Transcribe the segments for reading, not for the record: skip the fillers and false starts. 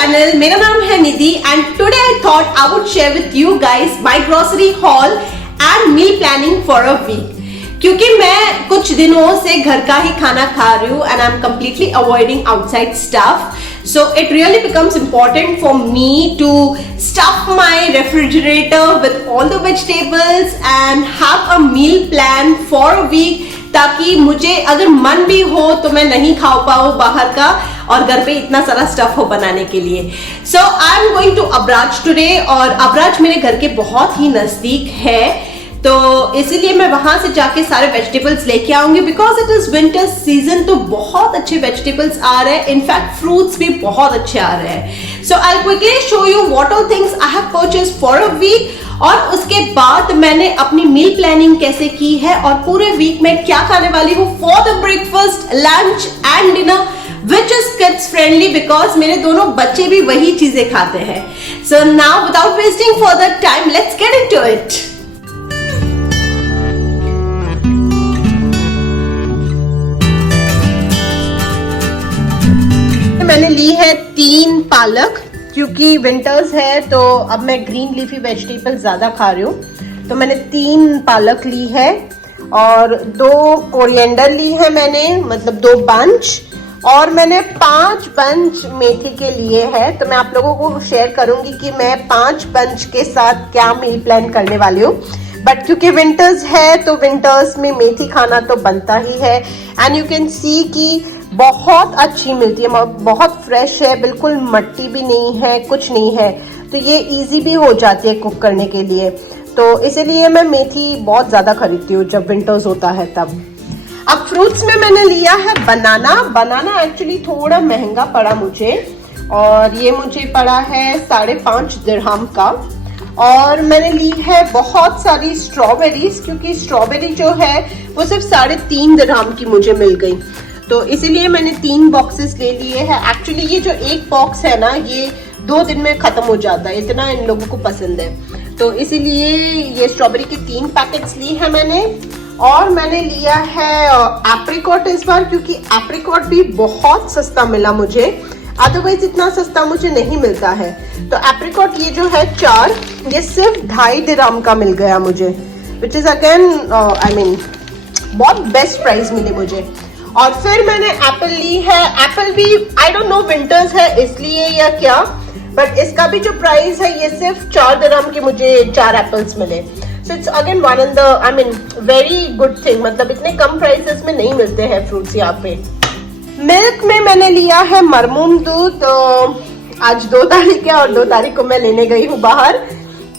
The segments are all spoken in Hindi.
channel. मेरा नाम है निधि and today I thought I would share with you guys my grocery haul and meal planning for a week. क्योंकि मैं कुछ दिनों से घर का ही खाना खा रही हूँ and I'm completely avoiding outside stuff. So it really becomes important for me to stuff my refrigerator with all the vegetables and have a meal plan for a week. ताकि मुझे अगर मन भी हो तो मैं नहीं खा पाऊँ बाहर का और घर पे इतना सारा स्टफ हो बनाने के लिए. So I am going to Abraj today और अब्राज मेरे घर के बहुत ही नजदीक है, तो इसीलिए मैं वहां से जाके सारे वेजिटेबल्स लेके आऊंगी because it is winter season. तो बहुत अच्छे वेजिटेबल्स आ रहे हैं, इनफैक्ट फ्रूट्स भी बहुत अच्छे आ रहे हैं. So I quickly show you what all things I have purchased for a week और उसके बाद मैंने अपनी मील प्लानिंग कैसे की है और पूरे वीक में क्या खाने वाली हूँ for the breakfast, lunch and dinner which is kids friendly because मेरे दोनों बच्चे भी वही चीजें खाते हैं. So now without wasting further time, let's get into it. मैंने ली है 3 पालक क्योंकि विंटर्स है तो अब मैं ग्रीन लीफी वेजिटेबल ज्यादा खा रही हूँ, तो मैंने 3 पालक ली है और 2 कोरिएंडर ली है मैंने, मतलब 2 बंच, और मैंने 5 बंच मेथी के लिए है. तो मैं आप लोगों को शेयर करूंगी कि मैं 5 बंच के साथ क्या मील प्लान करने वाली हूँ. बट क्योंकि विंटर्स है तो विंटर्स में मेथी खाना तो बनता ही है. एंड यू कैन सी कि बहुत अच्छी मिलती है, बहुत फ्रेश है, बिल्कुल मट्टी भी नहीं है, कुछ नहीं है, तो ये इजी भी हो जाती है कुक करने के लिए. तो इसीलिए मैं मेथी बहुत ज्यादा खरीदती हूँ जब विंटर्स होता है तब. अब फ्रूट्स में मैंने लिया है बनाना एक्चुअली थोड़ा महंगा पड़ा मुझे और ये मुझे पड़ा है 5.5 दिरहम का. और मैंने ली है बहुत सारी स्ट्रॉबेरीज क्योंकि स्ट्रॉबेरी जो है वो सिर्फ 3.5 दिरहम की मुझे मिल गई, तो इसीलिए मैंने 3 बॉक्सेस ले लिए हैं. एक्चुअली ये जो एक बॉक्स है ना ये 2 दिन में खत्म हो जाता है, इतना इन लोगों को पसंद है, तो इसीलिए ये स्ट्रॉबेरी के 3 पैकेट्स ली है मैंने. और मैंने लिया है एप्रिकॉट इस बार क्योंकि एप्रिकॉट भी बहुत सस्ता मिला मुझे, अदरवाइज इतना सस्ता मुझे नहीं मिलता है. तो एप्रिकॉट ये जो है 4, ये सिर्फ 2.5 दिरहम का मिल गया मुझे, which is again I mean बहुत बेस्ट प्राइस मिले मुझे. और फिर मैंने एप्पल ली है. एप्पल भी आई डोंट नो विंटर्स है इसलिए या क्या, बट इसका भी जो प्राइस है ये सिर्फ 4 दिरहम के मुझे 4 एप्पल्स मिले. So it's again one in the I mean very good thing, मतलब इतने कम प्राइसेस में नहीं मिलते हैं फ्रूट्स यहाँ पे. मिल्क में मैंने लिया है मरमूम दूध. आज 2 तारीख है और 2 तारीख को मैं लेने गई हूँ बाहर,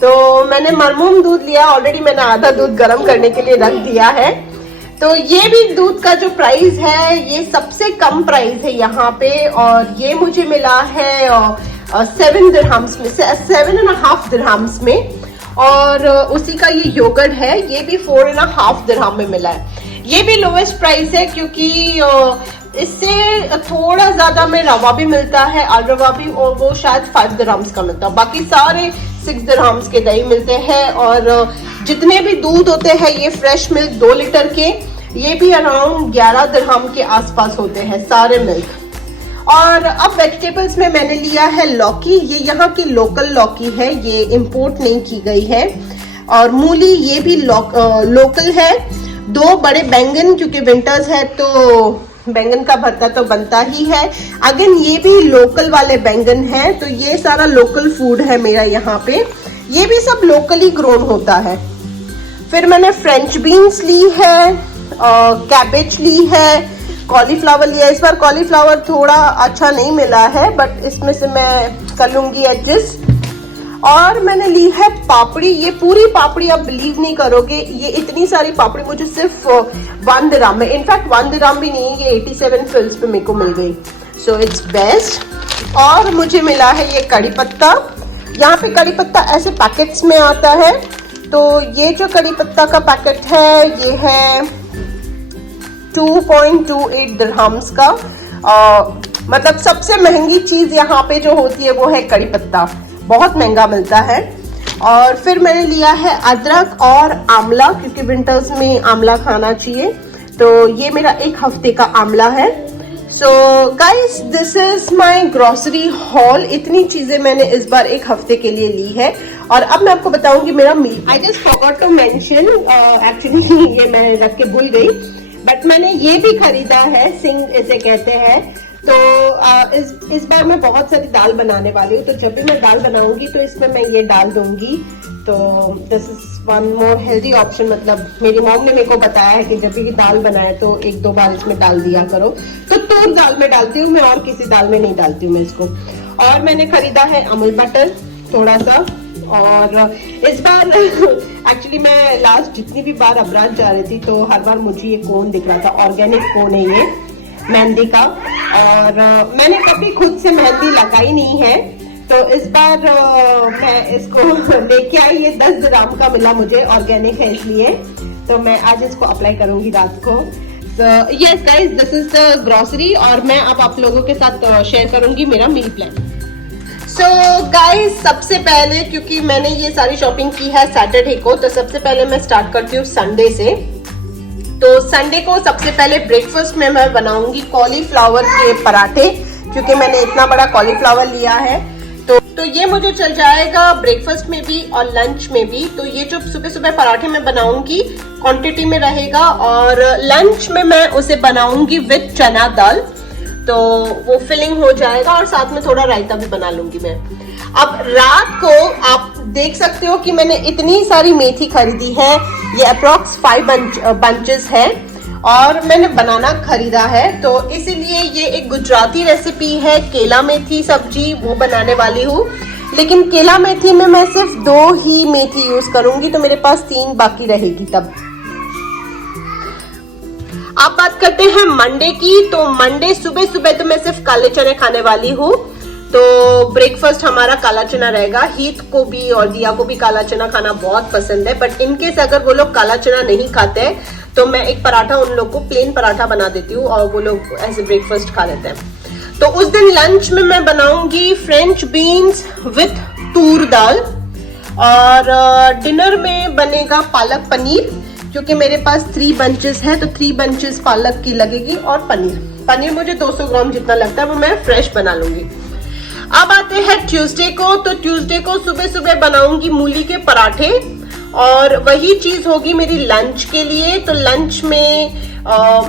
तो मैंने मरमूम दूध लिया. ऑलरेडी मैंने आधा दूध गर्म करने के लिए रख दिया है. तो ये भी दूध का जो प्राइस है ये सबसे कम प्राइस है यहाँ पे और ये मुझे मिला है 7 दिरहम्स में, 7.5 दिरहम्स में. और उसी का ये योगर्ट है, ये भी 4.5 दिरहम में मिला है. ये भी लोवेस्ट प्राइस है क्योंकि इससे थोड़ा ज्यादा में रवा भी मिलता है, और रवा भी और वो शायद 5 दिरहम्स का मिलता है, बाकी सारे 6 दिरहम्स के दही मिलते हैं. और जितने भी दूध होते हैं ये फ्रेश मिल्क 2 लीटर के, ये भी अराउंड 11 दिरहम के आसपास होते हैं सारे मिल्क. और अब वेजिटेबल्स में मैंने लिया है लौकी. ये यहाँ की लोकल लौकी है, ये इंपोर्ट नहीं की गई है. और मूली ये भी लोकल है. 2 बड़े बैंगन क्योंकि विंटर्स है तो बैंगन का भरता तो बनता ही है. अगेन ये भी लोकल वाले बैंगन है, तो ये सारा लोकल फूड है मेरा यहाँ पे. ये भी सब लोकली ग्रोन होता है. फिर मैंने फ्रेंच बीन्स ली है, कैबेज ली है, कॉलीफ्लावर लिया. इस बार कॉलीफ्लावर थोड़ा अच्छा नहीं मिला है बट इसमें से मैं कर लूंगी एडजस्ट. और मैंने ली है पापड़ी. ये पूरी पापड़ी आप बिलीव नहीं करोगे, ये इतनी सारी पापड़ी मुझे सिर्फ 1 दिरहम में, इनफैक्ट 1 दिरहम भी नहीं, ये 87 फिल्स पे मेरे को मिल गई. So it's best. और मुझे मिला है ये कड़ी पत्ता. यहाँ पे कड़ी पत्ता ऐसे पैकेट्स में आता है, तो ये जो कड़ी पत्ता का पैकेट है ये है 2.28 दिरहम्स का. मतलब सबसे महंगी चीज यहाँ पे जो होती है वो है कड़ी पत्ता, बहुत महंगा मिलता है. और फिर मैंने लिया है अदरक और आंवला क्योंकि विंटर्स में आंवला खाना चाहिए, तो ये मेरा 1 हफ्ते का आंवला है. So guys, this is my grocery hall. इतनी चीजें मैंने इस बार एक हफ्ते के लिए ली है और अब मैं आपको बताऊंगी मेरा meal. I just forgot to mention, actually ये मैं रख के भूल गई, बट मैंने ये भी खरीदा है, सिंग इसे कहते हैं। तो इस बार मैं बहुत सारी दाल बनाने वाली हूँ, तो जब भी मैं दाल बनाऊंगी तो इसमें मैं ये डाल दूंगी। तो this is one more healthy option. मतलब मेरी मॉम ने मेरे को बताया है कि जब भी दाल बनाए तो 1-2 बार इसमें डाल दिया करो। तो तूर दाल में डालती हूँ मैं, और किसी दाल में नहीं डालती हूँ मैं इसको। और मैंने खरीदा है अमूल बटर थोड़ा सा। और इस बार एक्चुअली मैं लास्ट जितनी भी बार अबराज जा रही थी तो हर बार मुझे ये कोन दिख रहा था, ऑर्गेनिक कोन है ये मेहंदी का। और मैंने कभी खुद से मेहंदी लगाई नहीं है, तो इस बार मैं इसको लेके आई। ये 10 दिरहम का मिला मुझे, ऑर्गेनिक है इसलिए। तो मैं आज इसको अप्लाई करूंगी रात को। Yes guys, this is the grocery. और मैं अब आप लोगों के साथ शेयर करूंगी मेरा मील प्लान। सो गाइस, सबसे पहले क्योंकि मैंने ये सारी शॉपिंग की है सैटरडे को, तो सबसे पहले मैं स्टार्ट करती हूँ संडे से। तो संडे को सबसे पहले ब्रेकफास्ट में मैं बनाऊंगी कॉलीफ्लावर के पराठे, क्योंकि मैंने इतना बड़ा कॉलीफ्लावर लिया है। तो ये मुझे चल जाएगा ब्रेकफास्ट में भी और लंच में भी। तो ये जो सुबह सुबह पराठे मैं बनाऊंगी क्वांटिटी में रहेगा, और लंच में मैं उसे बनाऊंगी विद चना दाल, तो वो फिलिंग हो जाएगा। और साथ में थोड़ा रायता भी बना लूंगी मैं। अब रात को आप देख सकते हो कि मैंने इतनी सारी मेथी खरीदी है। ये अप्रॉक्स 5 बंचेस है और मैंने बनाना खरीदा है। तो इसीलिए ये एक गुजराती रेसिपी है, केला मेथी सब्जी, वो बनाने वाली हूँ। लेकिन केला मेथी में मैं सिर्फ 2 ही मेथी यूज करूंगी, तो मेरे पास 3 बाकी रहेगी तब। आप बात करते हैं मंडे की। तो मंडे सुबह सुबह तो मैं सिर्फ काले चने खाने वाली हूँ। तो ब्रेकफास्ट हमारा काला चना रहेगा। हीत को भी और दिया को भी काला चना खाना बहुत पसंद है, बट इनकेस अगर वो लोग काला चना नहीं खाते तो मैं एक पराठा उन लोग को प्लेन पराठा बना देती हूँ और वो लोग ऐसे ब्रेकफास्ट खा लेते हैं। तो उस दिन लंच में मैं बनाऊंगी फ्रेंच बीन्स विथ तूर दाल। और डिनर में बनेगा पालक पनीर, क्योंकि मेरे पास 3 बंचेस है, तो 3 बंचेस पालक की लगेगी। और पनीर मुझे 200 ग्राम जितना लगता है, वो मैं फ्रेश बना लूंगी। अब आते हैं ट्यूसडे को। तो ट्यूसडे को सुबह सुबह बनाऊंगी मूली के पराठे, और वही चीज होगी मेरी लंच के लिए। तो लंच में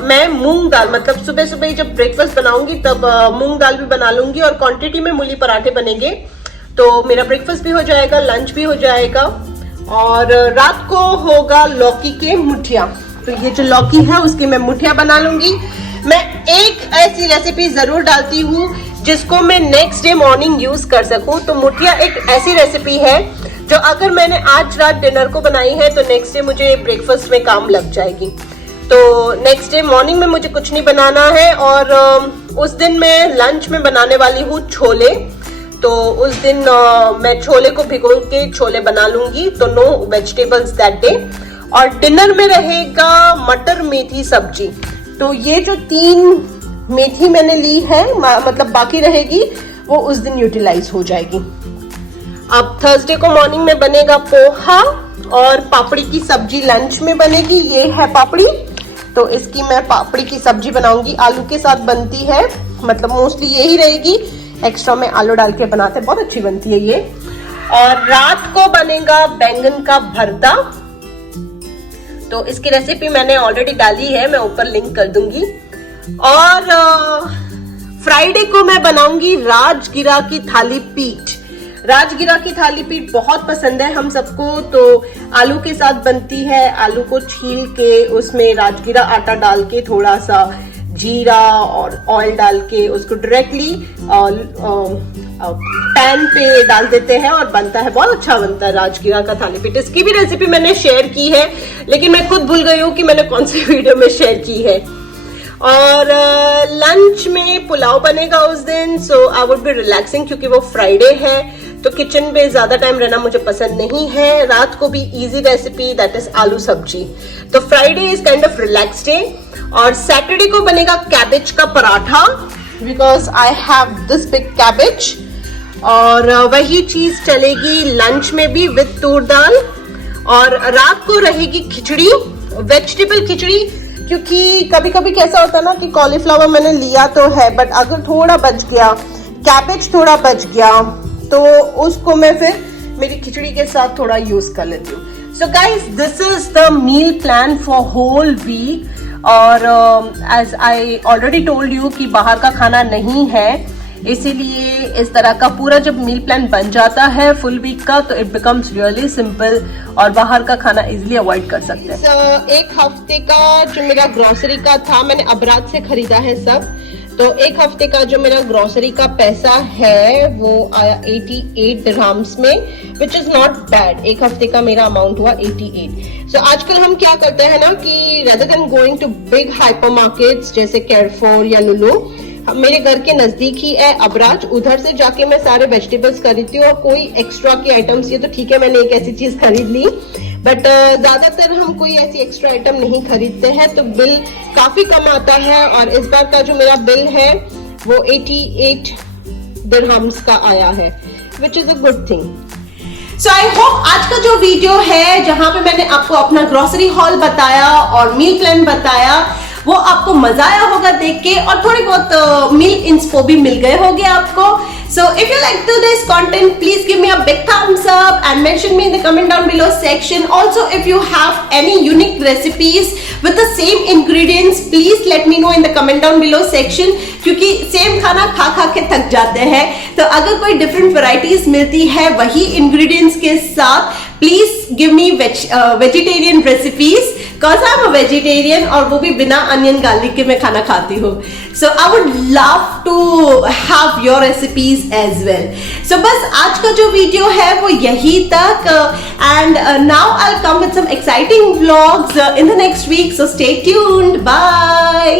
मैं मूंग दाल, मतलब सुबह सुबह जब ब्रेकफास्ट बनाऊंगी तब मूंग दाल भी बना लूंगी, और क्वांटिटी में मूली पराठे बनेंगे। तो मेरा ब्रेकफास्ट भी हो जाएगा, लंच भी हो जाएगा। और रात को होगा लौकी के मुठिया। तो ये जो लौकी है उसकी मैं मुठिया बना लूंगी। मैं एक ऐसी रेसिपी जरूर डालती हूँ जिसको मैं नेक्स्ट डे मॉर्निंग यूज कर सकूं। तो मुठिया एक ऐसी रेसिपी है जो अगर मैंने आज रात डिनर को बनाई है तो नेक्स्ट डे मुझे ब्रेकफास्ट में काम लग जाएगी। तो नेक्स्ट डे मॉर्निंग में मुझे कुछ नहीं बनाना है। और उस दिन मैं लंच में बनाने वाली हूँ छोले। तो उस दिन मैं छोले को भिगो के छोले बना लूंगी, तो नो वेजिटेबल्स दैट डे। और डिनर में रहेगा मटर मेथी सब्जी। तो ये जो 3 मेथी मैंने ली है, मतलब बाकी रहेगी, वो उस दिन यूटिलाइज हो जाएगी। अब थर्सडे को मॉर्निंग में बनेगा पोहा, और पापड़ी की सब्जी लंच में बनेगी। ये है पापड़ी, तो इसकी मैं पापड़ी की सब्जी बनाऊंगी, आलू के साथ बनती है, मतलब मोस्टली यही रहेगी। एक्स्ट्रा में आलू डाल के बनाते हैं, बहुत अच्छी बनती है ये। और रात को बनेगा बैंगन का भरता। तो इसकी रेसिपी मैंने ऑलरेडी डाली है, मैं ऊपर लिंक कर दूंगी। और फ्राइडे को मैं बनाऊंगी राजगिरा की थाली पीठ। राजगिरा की थाली पीठ बहुत पसंद है हम सबको। तो आलू के साथ बनती है, आलू को छील के उसमें राजगिरा आटा डाल के थोड़ा सा जीरा और ऑयल डाल के उसको डायरेक्टली पैन पे डाल देते हैं और बनता है, बहुत अच्छा बनता है राजगिरा का थाली पीठ। इसकी भी रेसिपी मैंने शेयर की है, लेकिन मैं खुद भूल गई हूँ कि मैंने कौन सी वीडियो में शेयर की है। और लंच में पुलाव बनेगा उस दिन। सो आई वुड बी रिलैक्सिंग, क्योंकि वो फ्राइडे है, तो किचन में ज्यादा टाइम रहना मुझे पसंद नहीं है। रात को भी इजी रेसिपी, दैट इज आलू सब्जी। तो Friday is kind of relax day. और सैटरडे को बनेगा कैबेज का paratha, because I have this big cabbage. और वही चीज चलेगी लंच में भी विद तूर दाल। और रात को रहेगी खिचड़ी, वेजिटेबल खिचड़ी, क्योंकि कभी कभी कैसा होता है ना कि कॉलीफ्लावर मैंने लिया तो है, बट अगर थोड़ा बच गया, कैबेज थोड़ा बच गया, तो उसको मैं फिर मेरी खिचड़ी के साथ थोड़ा यूज कर लेती हूँ। So guys, this is the meal plan for whole week. और as I already told you कि बाहर का खाना नहीं है, इसीलिए इस तरह का पूरा जब मील प्लान बन जाता है फुल वीक का, तो इट बिकम्स रियली सिंपल और बाहर का खाना इजीली अवॉइड कर सकते हैं। एक हफ्ते का जो मेरा ग्रोसरी का था, मैंने अबराज से खरीदा है सब, तो एक हफ्ते का जो मेरा ग्रोसरी का पैसा है वो आया 88 दिरहम्स में, विच इज नॉट बैड। एक हफ्ते का मेरा अमाउंट हुआ 88। सो आजकल हम क्या करते हैं ना कि rather than going to big hyper markets जैसे केयरफॉर या लुलु, मेरे घर के नजदीक ही है अबराज, उधर से जाके मैं सारे वेजिटेबल्स खरीदती हूँ। और कोई एक्स्ट्रा की आइटम्स ये तो ठीक है, मैंने एक ऐसी चीज खरीद ली, बट ज्यादातर हम कोई ऐसी एक्स्ट्रा आइटम नहीं खरीदते हैं, तो बिल काफी कम आता है। और इस बार का जो मेरा बिल है वो 88 दिरहम्स का आया है, which is a good thing. So I hope आज का जो वीडियो है जहां पे मैंने आपको अपना ग्रोसरी हॉल बताया और मील प्लान बताया, वो आपको मजा आया होगा देख के, और थोड़ी बहुत मील इंस्पो भी मिल गए होंगे आपको। So if you like today's content, please give me a big thumbs up and mention me in the comment down below section. Also, if you have any unique recipes with the same ingredients, please let me know in the comment down below section. क्योंकि सेम खाना खा खा के थक जाते हैं, तो अगर कोई डिफरेंट वैरायटीज मिलती है वही इंग्रेडिएंट्स के साथ, please give me vegetarian recipes, cause I'm a vegetarian, और वो भी बिना अनियन गार्लिक के मैं खाना खाती हूँ। So I would love to have your recipes as well. So बस आज का जो वीडियो है वो यही तक, and now I'll come with some exciting vlogs in the next week. So stay tuned. Bye.